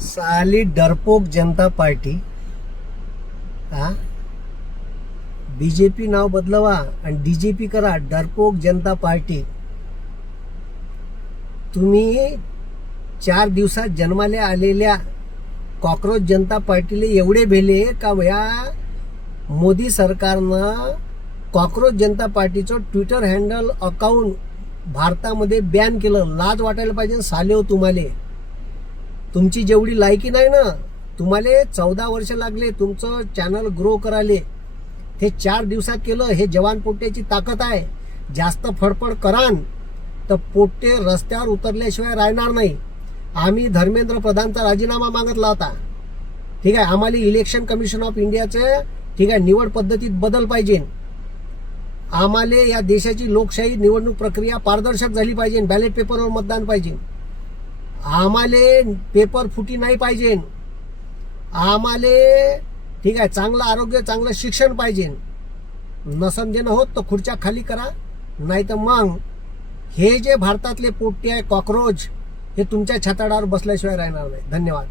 साली डरपोक जनता पार्टी हा बीजेपी नाव बदलवा आणि डीजीपी करा. डरपोक जनता पार्टी. तुम्ही 4 दिवसात जन्माला आलेल्या कॉकरोच जनता पार्टीला एवढे भेले का या मोदी सरकारनं कॉकरोच जनता पार्टीचं ट्विटर हँडल अकाउंट भारतामध्ये बॅन केलं. लाज वाटायला पाहिजे साले हो तुम्हाला. तुमची जेवढी लायकी नाही ना, तुम्हाला 14 वर्ष लागले तुमचं चॅनल ग्रो करायले. हे 4 दिवसात केलं. हे जवान पोट्ट्याची ताकद आहे. जास्त फडफड करान तर पोट्टे रस्त्यावर उतरल्याशिवाय राहणार नाही. आम्ही धर्मेंद्र प्रधानचा राजीनामा मागितला होता. ठीक आहे. आम्हाला इलेक्शन कमिशन ऑफ इंडियाचे ठीक आहे निवड पद्धतीत बदल पाहिजे. आम्हाला या देशाची लोकशाही निवडणूक प्रक्रिया पारदर्शक झाली पाहिजे. बॅलेट पेपरवर मतदान पाहिजे. आम्हाला पेपर फुटी नाही पाहिजे. आम्हाला ठीक आहे चांगलं आरोग्य चांगलं शिक्षण पाहिजे. नसन देणं होत तर खुर्च्या खाली करा. नाही तर मग हे जे भारतातले पोट्टे आहे कॉकरोच हे तुमच्या छाताडावर बसल्याशिवाय राहणार नाही. धन्यवाद.